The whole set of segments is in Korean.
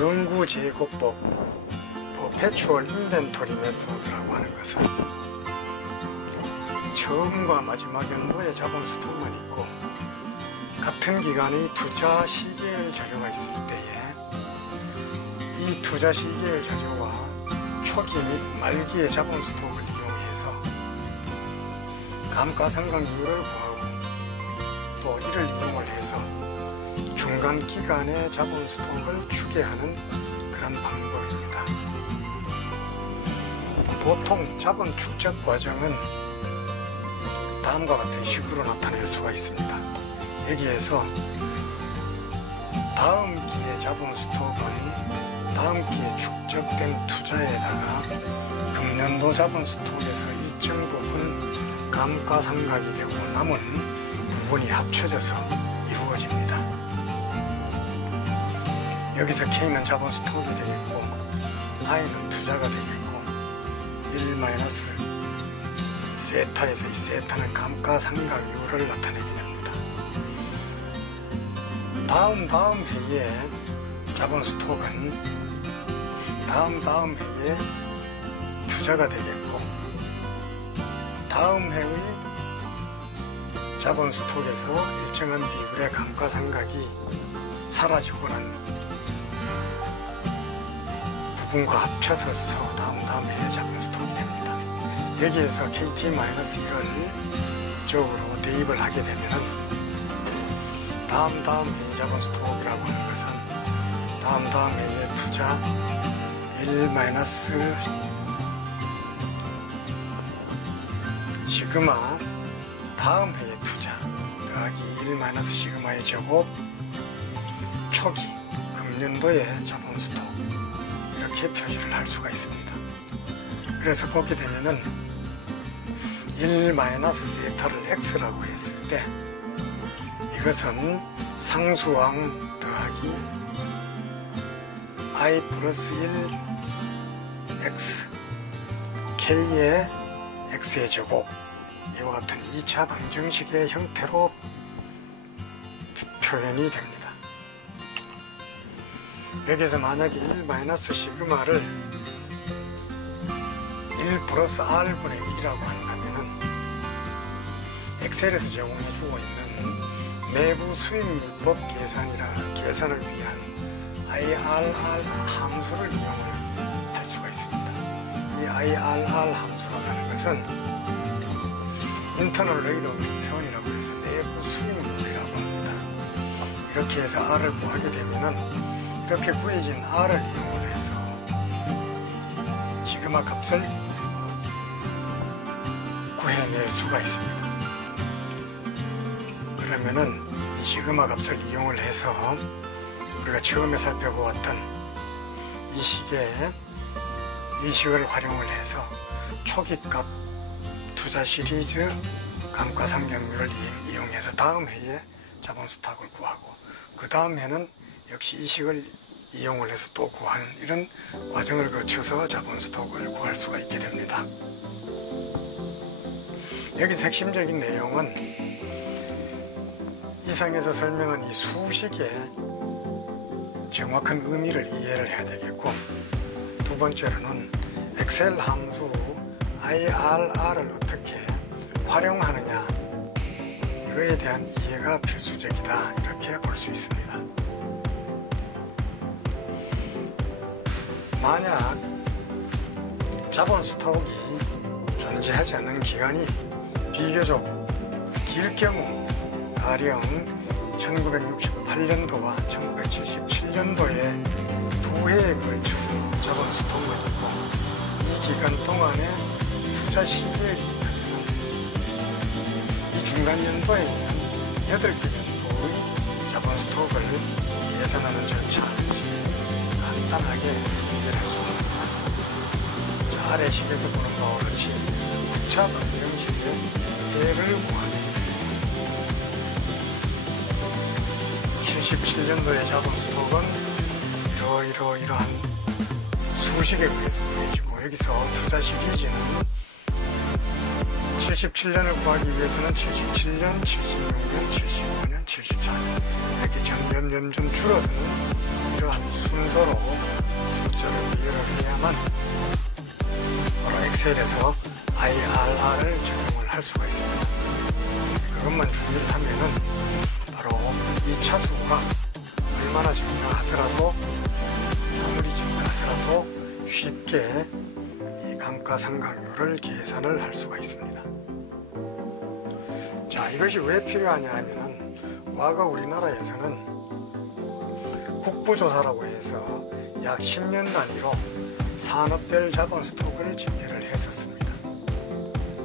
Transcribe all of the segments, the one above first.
영구재고법 Perpetual Inventory Method라고 하는 것은 처음과 마지막 연도의 자본 스톡만 있고 같은 기간의 투자 시계열 자료가 있을 때에 이 투자 시계열 자료와 초기 및 말기의 자본 스톡을 이용해서 감가상각률을 구하고 또 이를 이용을 해서 중간 기간의 자본 스톡을 추계하는 그런 방법입니다. 보통 자본 축적 과정은 다음과 같은 식으로 나타낼 수가 있습니다. 여기에서 다음 기의 자본 스톡은 다음 기에 축적된 투자에다가 금년도 자본 스톡에서 일정 부분 감가상각이 되고 남은 부분이 합쳐져서 이루어집니다. 여기서 K는 자본 스톡이 되겠고 I는 투자가 되겠고 1- 세타에서 이 세타는 감가상각률을 나타내게 됩니다. 다음 해에 자본 스톡은 다음 해에 투자가 되겠고 다음 해의 자본 스톡에서 일정한 비율의 감가상각이 사라지고 난 부분과 합쳐서 다음 해에 자본 스톡이 됩니다. 여기에서 KT-1을 이쪽으로 대입을 하게 되면은 다음 해의 자본 스톡이라고 하는 것은 다음 해의 투자 1- 시그마 다음 해의 투자 더하기 1- 시그마의 제곱 초기 금년도의 자본 스톡 이렇게 표시를 할 수가 있습니다. 그래서 보게 되면은 1- 세타를 x라고 했을 때 이것은 상수항 더하기 i 플러스 1 x k의 x의 제곱 이와 같은 2차 방정식의 형태로 표현이 됩니다. 여기서 만약에 1- 시그마를 1 플러스 r분의 1이라고 한다면은 엑셀에서 제공해주고 있는 내부 수익률법 계산을 위한 IRR 함수를 이용을 할 수가 있습니다. 이 IRR 함수라고 하는 것은 Internal Rate of Return이라고 해서 내부 수익률이라고 합니다. 이렇게 해서 R을 구하게 되면은 이렇게 구해진 R을 이용을 해서 시그마 값을 구해낼 수가 있습니다. 그러면은 이 시그마 값을 이용을 해서 우리가 처음에 살펴보았던 이 식을 활용을 해서 초기값 투자 시리즈 감가상각률을 이용해서 다음 해에 자본 스톡을 구하고 그 다음 해는 역시 이 식을 이용을 해서 또 구하는 이런 과정을 거쳐서 자본 스톡을 구할 수가 있게 됩니다. 여기서 핵심적인 내용은 이상에서 설명한 이 수식의 정확한 의미를 이해를 해야 되겠고 두 번째로는 엑셀 함수 IRR을 어떻게 활용하느냐 이거에 대한 이해가 필수적이다 이렇게 볼 수 있습니다. 만약 자본 스톡이 존재하지 않는 기간이 비교적 길 경우 가령 1968년도와 1977년도에 두 해에 걸쳐서 자본 스톡만 있고 이 기간 동안에 투자 시기액이 있다면 이 중간 연도에 있는 8개 정도의 자본 스톡을 계산하는 절차를 간단하게 이해할 수 있습니다. 자, 아래 식에서 보는 바와 같이 6차 방정식의 해를 구하는 77년도의 자본 스톡은 이러한 수식에 의해서 구해지고 여기서 투자 시리즈는 77년을 구하기 위해서는 77년, 76년, 75년, 74년 이렇게 점점 줄어드는 이러한 순서로 숫자를 이해를 해야만 바로 엑셀에서 IRR을 적용을 할 수가 있습니다. 그것만 주의를 하면은 바로 이 차수가 얼마나 증가하더라도 아무리 증가하더라도 쉽게 이 감가상각률을 계산을 할 수가 있습니다. 자, 이것이 왜 필요하냐 하면은 과거 우리나라에서는 국부조사라고 해서 약 10년 단위로 산업별 자본 스톡을 집계를 했었습니다.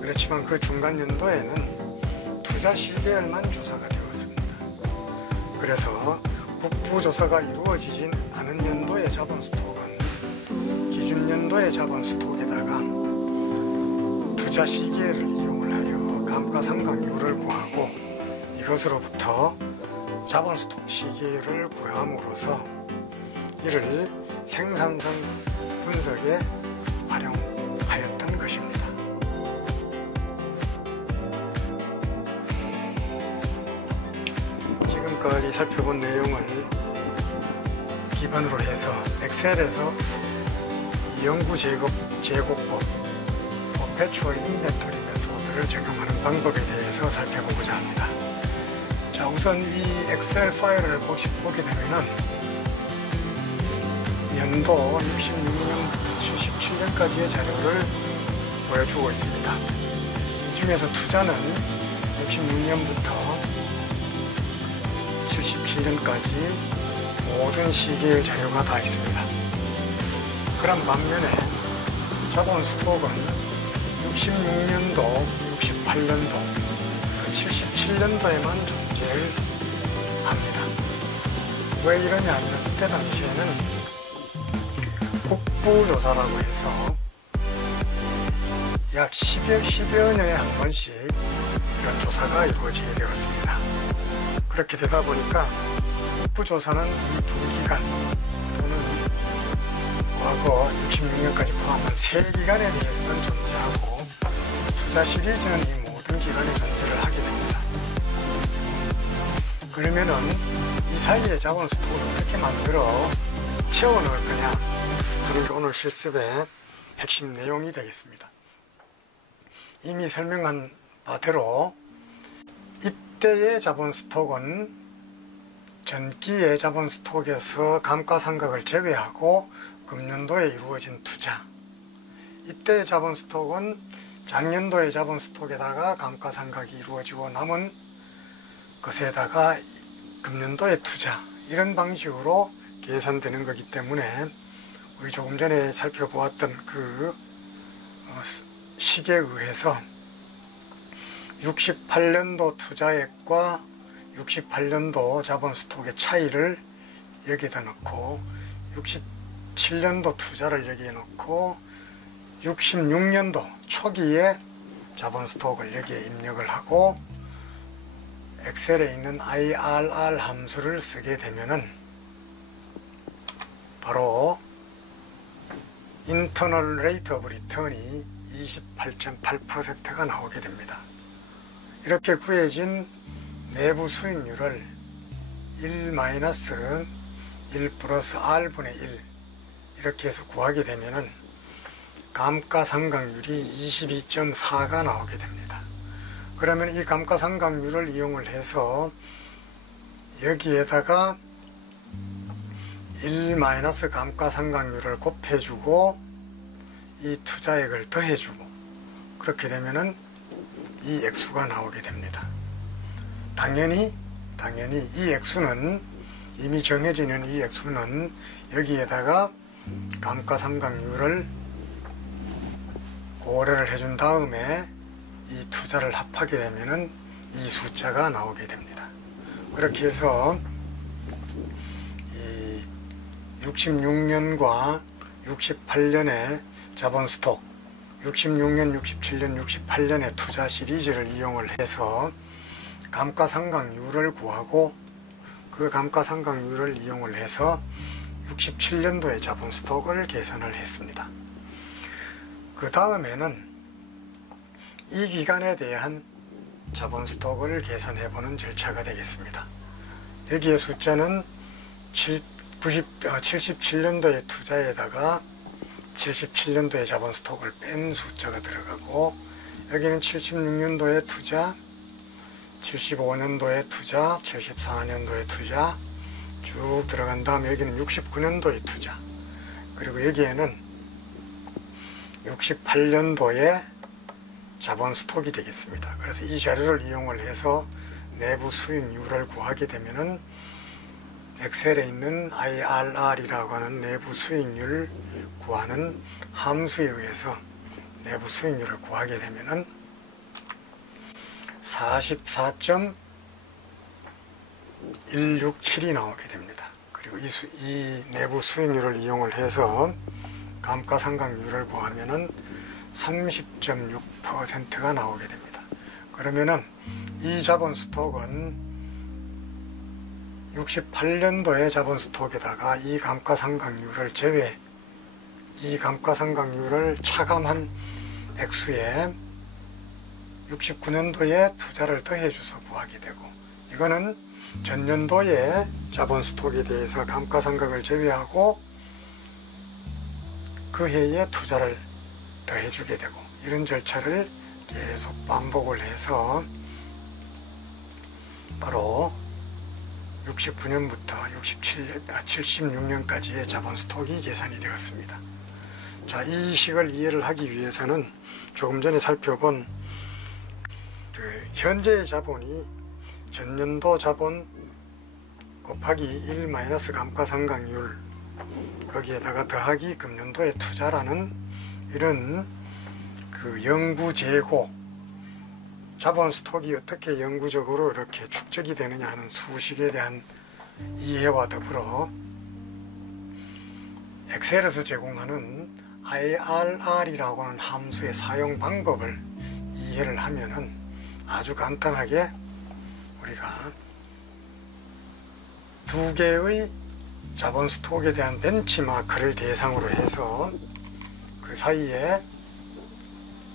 그렇지만 그 중간 연도에는 투자 시계열만 조사가 되었습니다. 그래서 국부조사가 이루어지진 않은 연도의 자본 스톡은 기준 연도의 자본 스톡에다가 투자 시계를 이용을 하여 감가상각률을 구하고 이것으로부터 자본 스톡 시계를 구함으로써 이를 생산성 분석에 활용하였던 것입니다. 지금까지 살펴본 내용을 기반으로 해서 엑셀에서 연구 제곱법 퍼페추얼 인벤토리 메소드를 적용하는 방법에 대해서 살펴보고자 합니다. 자, 우선 이 엑셀 파일을 보게 되면은 연도 66년부터 77년까지의 자료를 보여주고 있습니다. 이 중에서 투자는 66년부터 77년까지 모든 시기의 자료가 다 있습니다. 그런 반면에 자본 스톡은 66년도, 68년도, 77년도에만 존재를 합니다. 왜 이러냐 하면 그때 당시에는 국부조사라고 해서 약 10여 년에 한 번씩 이런 조사가 이루어지게 되었습니다. 그렇게 되다 보니까 국부조사는 이 두 기간 또는 과거 66년까지 포함한 세 기간에 대해서는 존재하고 투자 시리즈는 이 모든 기간에 존재를 하게 됩니다. 그러면은 이 사이에 자본 스톡을 어떻게 만들어 채워넣을 거냐? 그게 오늘 실습의 핵심 내용이 되겠습니다. 이미 설명한 바대로 이때의 자본 스톡은 전기의 자본 스톡에서 감가상각을 제외하고 금년도에 이루어진 투자, 이때의 자본 스톡은 작년도의 자본 스톡에다가 감가상각이 이루어지고 남은 것에다가 금년도의 투자, 이런 방식으로 계산되는 거기 때문에 우리 조금 전에 살펴보았던 그 식에 의해서 68년도 투자액과 68년도 자본 스톡의 차이를 여기다 넣고 67년도 투자를 여기에 넣고 66년도 초기에 자본 스톡을 여기에 입력을 하고 엑셀에 있는 IRR 함수를 쓰게 되면은 바로 인터널 레이트 오브 리턴이 28.8%가 나오게 됩니다. 이렇게 구해진 내부 수익률을 1 플러스 R분의 1 이렇게 해서 구하게 되면은 감가상각률이 22.4가 나오게 됩니다. 그러면 이 감가상각률을 이용을 해서 여기에다가 1 감가상각률을 곱해주고 이 투자액을 더해주고 그렇게 되면은 이 액수가 나오게 됩니다. 당연히 이 액수는 이미 정해지는 이 액수는 여기에다가 감가상각률을 고려를 해준 다음에 이 투자를 합하게 되면은 이 숫자가 나오게 됩니다. 그렇게 해서 이 66년과 68년의 자본 스톡, 66년, 67년, 68년의 투자 시리즈를 이용을 해서 감가상각률을 구하고 그 감가상각률을 이용을 해서 67년도의 자본 스톡을 계산을 했습니다. 그 다음에는 이 기간에 대한 자본 스톡을 계산해 보는 절차가 되겠습니다. 여기에 숫자는 77년도의 투자에다가 77년도의 자본 스톡을 뺀 숫자가 들어가고, 여기는 76년도의 투자, 75년도의 투자, 74년도의 투자 쭉 들어간 다음에 여기는 69년도의 투자, 그리고 여기에는 68년도의 자본 스톡이 되겠습니다. 그래서 이 자료를 이용을 해서 내부 수익률을 구하게 되면은 엑셀에 있는 IRR이라고 하는 내부 수익률 구하는 함수에 의해서 내부 수익률을 구하게 되면은 44.167이 나오게 됩니다. 그리고 이 내부 수익률을 이용을 해서 감가상각률을 구하면은 30.6%가 나오게 됩니다. 그러면은 이 자본 스톡은 68년도의 자본 스톡에다가 이 감가상각률을 이 감가상각률을 차감한 액수에 69년도에 투자를 더해줘서 구하게 되고, 이거는 전년도의 자본 스톡에 대해서 감가상각을 제외하고 그 해에 투자를 더해주게 되고, 이런 절차를 계속 반복을 해서 바로 69년부터 76년까지의 자본 스톡이 계산이 되었습니다. 자, 이 식을 이해를 하기 위해서는 조금 전에 살펴본 현재의 자본이 전년도 자본 곱하기 1 마이너스 감가상각률, 거기에다가 더하기 금년도의 투자라는 이런 영구재고, 자본 스톡이 어떻게 영구적으로 이렇게 축적이 되느냐 하는 수식에 대한 이해와 더불어 엑셀에서 제공하는 IRR이라고 하는 함수의 사용 방법을 이해를 하면은 아주 간단하게 우리가 두 개의 자본 스톡에 대한 벤치마크를 대상으로 해서 그 사이에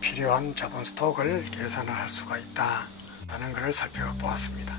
필요한 자본 스톡을 계산을 할 수가 있다는 것을 살펴보았습니다.